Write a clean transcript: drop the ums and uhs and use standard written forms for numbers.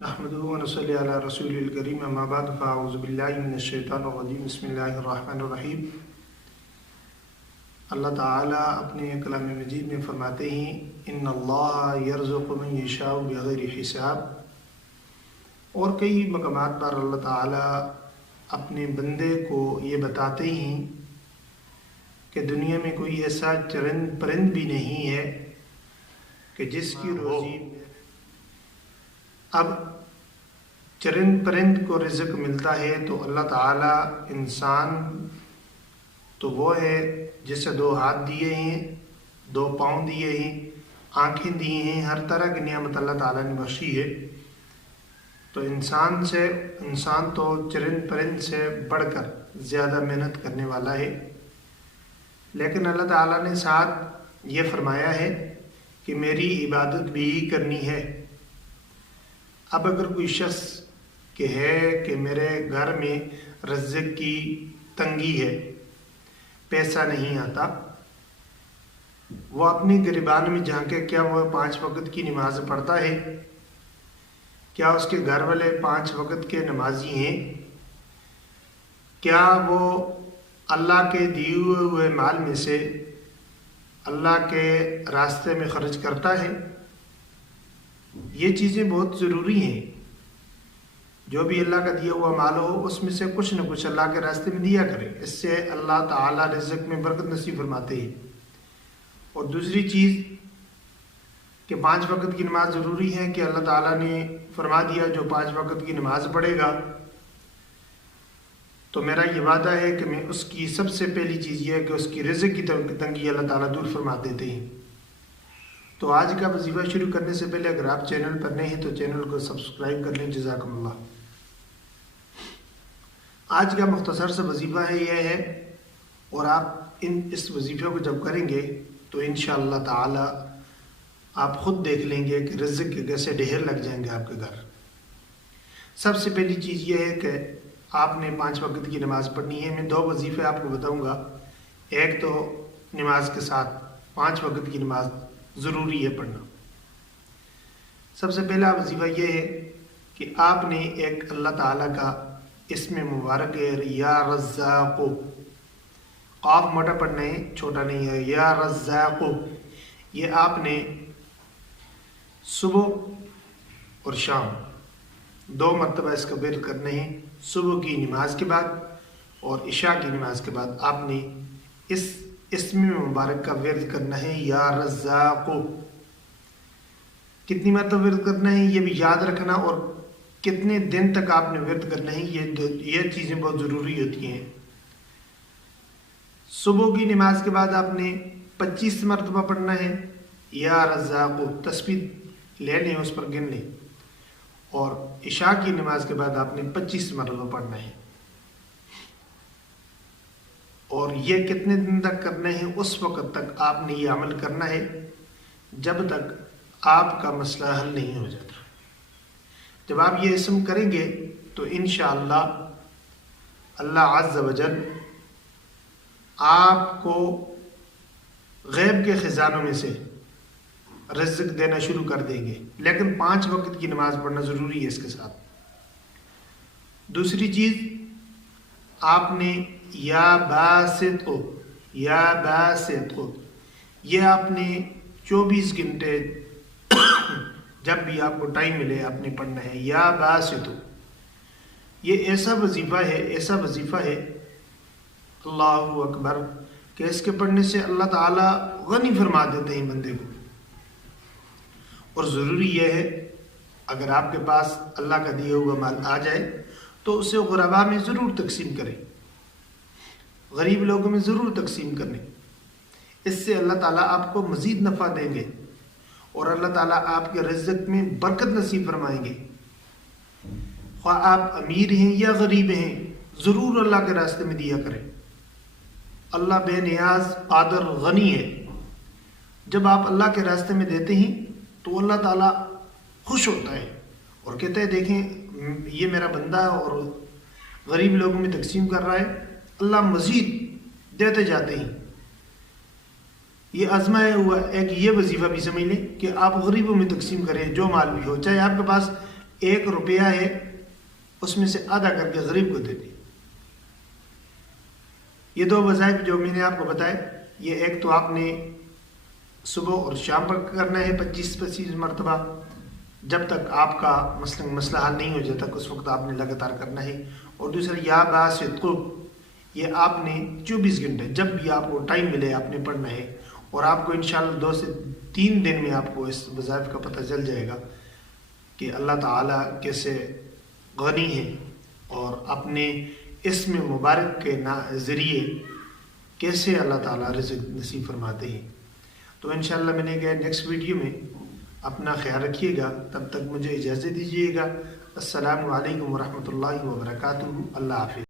نحمده ونصلي على رسول الكريم اما بعد فاعوذ باللہ من الشیطان الرجیم بسم اللہ الرحمن الرحیم۔ اللہ تعالیٰ اپنے کلام مجید میں فرماتے ہیں ان اللہ یرزق من یشاء بغیر حساب، اور کئی مقامات پر اللہ تعالیٰ اپنے بندے کو یہ بتاتے ہیں کہ دنیا میں کوئی ایسا چرند پرند بھی نہیں ہے کہ جس کی روزی اب چرند پرند کو رزق ملتا ہے تو اللہ تعالیٰ انسان تو وہ ہے جسے 2 ہاتھ دیے ہیں، 2 پاؤں دیے ہیں، آنکھیں دی ہیں، ہر طرح کی نعمت اللہ تعالیٰ نے بخشی ہے۔ تو انسان تو چرند پرند سے بڑھ کر زیادہ محنت کرنے والا ہے، لیکن اللہ تعالیٰ نے ساتھ یہ فرمایا ہے کہ میری عبادت بھی کرنی ہے۔ اب اگر کوئی شخص کہ ہے کہ میرے گھر میں رزق کی تنگی ہے، پیسہ نہیں آتا، وہ اپنی گریبان میں جھانکے کیا وہ 5 وقت کی نماز پڑھتا ہے؟ کیا اس کے گھر والے 5 وقت کے نمازی ہیں؟ کیا وہ اللہ کے دیے ہوئے مال میں سے اللہ کے راستے میں خرچ کرتا ہے؟ یہ چیزیں بہت ضروری ہیں۔ جو بھی اللہ کا دیا ہوا مال ہو اس میں سے کچھ نہ کچھ اللہ کے راستے میں دیا کرے، اس سے اللہ تعالیٰ رزق میں برکت نصیب فرماتے ہیں۔ اور دوسری چیز کہ 5 وقت کی نماز ضروری ہے کہ اللہ تعالیٰ نے فرما دیا جو 5 وقت کی نماز پڑھے گا تو میرا یہ وعدہ ہے کہ میں اس کی سب سے پہلی چیز یہ ہے کہ اس کی رزق کی تنگی اللہ تعالیٰ دور فرما دیتے ہیں۔ تو آج کا وظیفہ شروع کرنے سے پہلے اگر آپ چینل پر نئے ہیں تو چینل کو سبسکرائب کر لیں، جزاکم اللہ۔ آج کا مختصر سا وظیفہ یہ ہے، اور آپ اس وظیفے کو جب کریں گے تو انشاءاللہ تعالی آپ خود دیکھ لیں گے کہ رزق کے کیسے ڈھیر لگ جائیں گے آپ کے گھر۔ سب سے پہلی چیز یہ ہے کہ آپ نے 5 وقت کی نماز پڑھنی ہے۔ میں 2 وظیفے آپ کو بتاؤں گا۔ ایک تو نماز کے ساتھ 5 وقت کی نماز ضروری ہے پڑھنا۔ سب سے پہلا وظیفہ یہ ہے کہ آپ نے ایک اللہ تعالیٰ کا اسم مبارک ہے یا رزاق، قاف موٹا پڑھنا ہے، چھوٹا نہیں ہے، یا رزاق، یہ آپ نے صبح اور شام 2 مرتبہ اس کا ورد کرنا ہے۔ صبح کی نماز کے بعد اور عشاء کی نماز کے بعد آپ نے اس اسم مبارک کا ورد کرنا ہے یا رزاق۔ کتنی مرتبہ ورد کرنا ہے یہ بھی یاد رکھنا، اور کتنے دن تک آپ نے ورد کرنا ہے یہ چیزیں بہت ضروری ہوتی ہیں۔ صبح کی نماز کے بعد آپ نے 25 مرتبہ پڑھنا ہے یا رزاق، تسبیح لے لیں اس پر گن لیں، اور عشاء کی نماز کے بعد آپ نے 25 مرتبہ پڑھنا ہے۔ اور یہ کتنے دن تک کرنا ہے؟ اس وقت تک آپ نے یہ عمل کرنا ہے جب تک آپ کا مسئلہ حل نہیں ہو جاتا۔ جب آپ یہ اسم کریں گے تو انشاءاللہ اللہ عز و جل آپ کو غیب کے خزانوں میں سے رزق دینا شروع کر دیں گے، لیکن 5 وقت کی نماز پڑھنا ضروری ہے اس کے ساتھ۔ دوسری چیز آپ نے یا باسط یہ آپ نے 24 گھنٹے جب بھی آپ کو ٹائم ملے آپ نے پڑھنا ہے یا باسط۔ یہ ایسا وظیفہ ہے اللہ اکبر کہ اس کے پڑھنے سے اللہ تعالیٰ غنی فرما دیتے ہیں بندے کو۔ اور ضروری یہ ہے اگر آپ کے پاس اللہ کا دیا ہوا مال آ جائے تو اسے غرباء میں ضرور تقسیم کریں، غریب لوگوں میں ضرور تقسیم کریں۔ اس سے اللہ تعالیٰ آپ کو مزید نفع دیں گے اور اللہ تعالیٰ آپ کے رزق میں برکت نصیب فرمائیں گے۔ خواہ آپ امیر ہیں یا غریب ہیں، ضرور اللہ کے راستے میں دیا کریں۔ اللہ بے نیاز قادر غنی ہے۔ جب آپ اللہ کے راستے میں دیتے ہیں تو اللہ تعالیٰ خوش ہوتا ہے اور کہتا ہے دیکھیں یہ میرا بندہ ہے اور غریب لوگوں میں تقسیم کر رہا ہے، اللہ مزید دیتے جاتے ہیں۔ یہ آزمایا ہوا ایک یہ وظیفہ بھی سمجھ لیں کہ آپ غریبوں میں تقسیم کریں، جو مال بھی ہو، چاہے آپ کے پاس 1 روپیہ ہے اس میں سے آدھا کر کے غریب کو دے دیں۔ یہ 2 وظائف جو میں نے آپ کو بتائے، یہ ایک تو آپ نے صبح اور شام پر کرنا ہے 25 مرتبہ، جب تک آپ کا مسئلہ حل نہیں ہو جاتا اس وقت آپ نے لگاتار کرنا ہے۔ اور دوسرا یا باسط قرب، یہ آپ نے 24 گھنٹے جب بھی آپ کو ٹائم ملے آپ نے پڑھنا ہے، اور آپ کو انشاءاللہ 2 سے 3 دن میں آپ کو اس وظائف کا پتہ چل جائے گا کہ اللہ تعالیٰ کیسے غنی ہے اور اپنے اسم مبارک کے ذریعے کیسے اللہ تعالیٰ رزق نصیب فرماتے ہیں۔ تو انشاءاللہ ملیں گے نیکسٹ ویڈیو میں، اپنا خیال رکھیے گا، تب تک مجھے اجازت دیجیے گا۔ السلام علیکم ورحمۃ اللہ وبرکاتہ۔ اللہ حافظ۔